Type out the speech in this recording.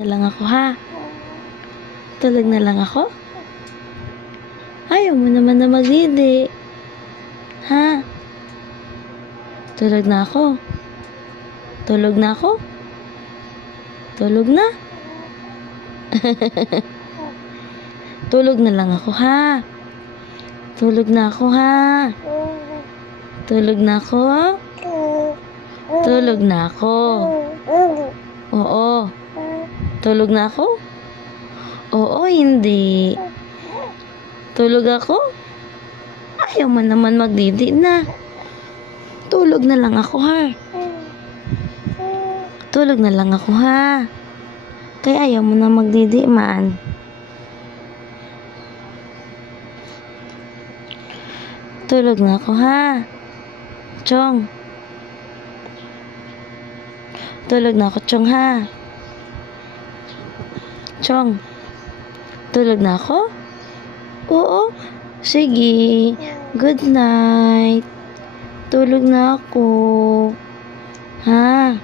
Na lang ako ha. Tulog na lang ako. Ayaw mo naman na magdidi. Ha? Tulog na ako. Tulog na ako. Tulog na. Tulog na lang ako ha. Tulog na ako ha. Tulog na ako. Tulog na ako. Oo. Tulog na ako? Oo, hindi. Tulog ako? Ayaw mo naman magdidi na. Tulog na lang ako ha. Tulog na lang ako ha. Kaya ayaw mo na magdidi man. Tulog na ako ha. Chong. Tulog na ako, Chong ha. Chong. Tulog na ako? Oo. Sige. Good night. Tulog na ako. Ha?